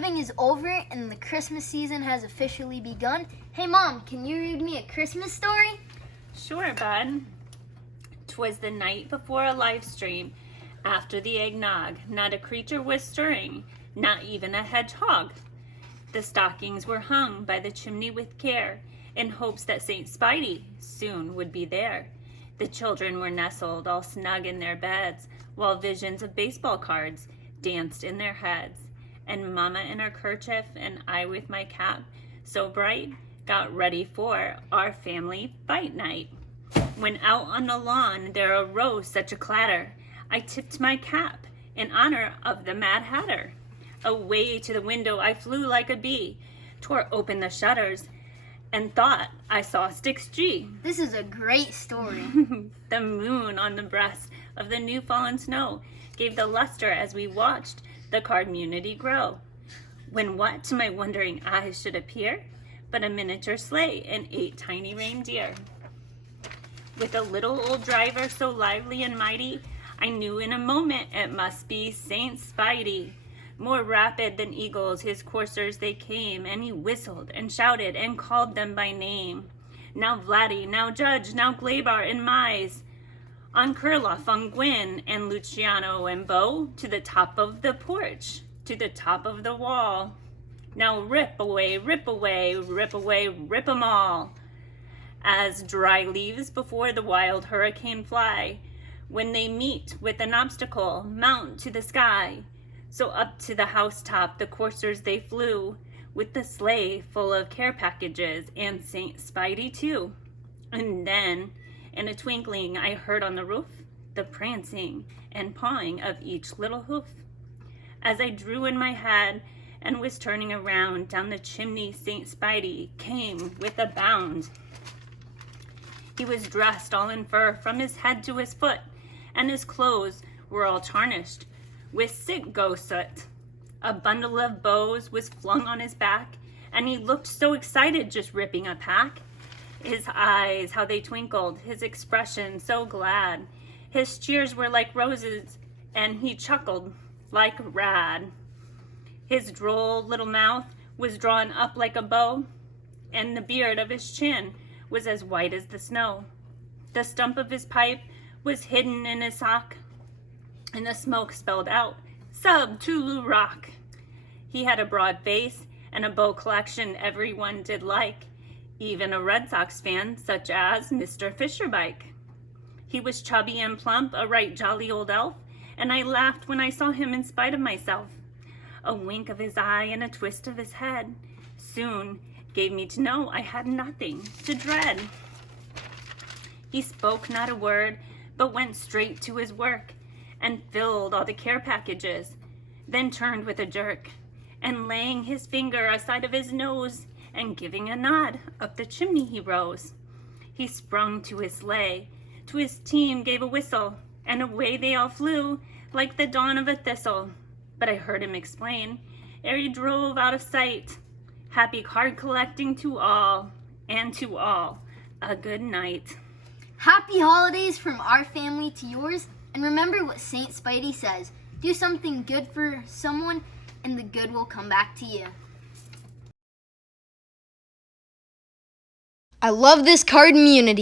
Thanksgiving is over and the Christmas season has officially begun. Hey Mom, can you read me a Christmas story? Sure, bud. 'Twas the night before a live stream. After the eggnog, not a creature was stirring, not even a hedgehog. The stockings were hung by the chimney with care, in hopes that St. Spidey soon would be there. The children were nestled all snug in their beds, while visions of baseball cards danced in their heads. And Mama in her kerchief and I with my cap, so bright, got ready for our family fight night. When out on the lawn there arose such a clatter, I tipped my cap in honor of the Mad Hatter. Away to the window I flew like a bee, tore open the shutters, and thought I saw Sticks G. This is a great story. The moon on the breast of the new fallen snow gave the luster as we watched the cardmunity grow. When what to my wondering eyes should appear but a miniature sleigh and 8 tiny reindeer. With a little old driver so lively and mighty, I knew in a moment it must be St. Spidey. More rapid than eagles his coursers they came, and he whistled and shouted and called them by name. Now Vladdy, now Judge, now Glabar and Mize, on Kurloff, on Gwyn, and Luciano and Bo, to the top of the porch, to the top of the wall. Now rip away, rip away, rip away, rip 'em all. As dry leaves before the wild hurricane fly, when they meet with an obstacle, mount to the sky. So up to the housetop the coursers they flew, with the sleigh full of care packages and St. Spidey too. And then, in a twinkling, I heard on the roof the prancing and pawing of each little hoof. As I drew in my head and was turning around, down the chimney St. Spidey came with a bound. He was dressed all in fur from his head to his foot, and his clothes were all tarnished with CITGO soot. A bundle of bows was flung on his back, and he looked so excited just ripping a pack. His eyes, how they twinkled, his expression so glad. His cheers were like roses, and he chuckled like Rad. His droll little mouth was drawn up like a bow, and the beard of his chin was as white as the snow. The stump of his pipe was hidden in his sock, and the smoke spelled out, "Sub to LouRok." He had a broad face and a bow collection everyone did like, even a Red Sox fan such as Mrfisherbike. He was chubby and plump, a right jolly old elf, and I laughed when I saw him in spite of myself. A wink of his eye and a twist of his head soon gave me to know I had nothing to dread. He spoke not a word, but went straight to his work, and filled all the care packages, then turned with a jerk, and laying his finger aside of his nose, and giving a nod, up the chimney he rose. He sprung to his sleigh, to his team gave a whistle, and away they all flew, like the dawn of a thistle. But I heard him explain, ere he drove out of sight, happy card collecting to all, and to all, a good night. Happy holidays from our family to yours. And remember what St. Spidey says, do something good for someone and the good will come back to you. I love this cardmunity.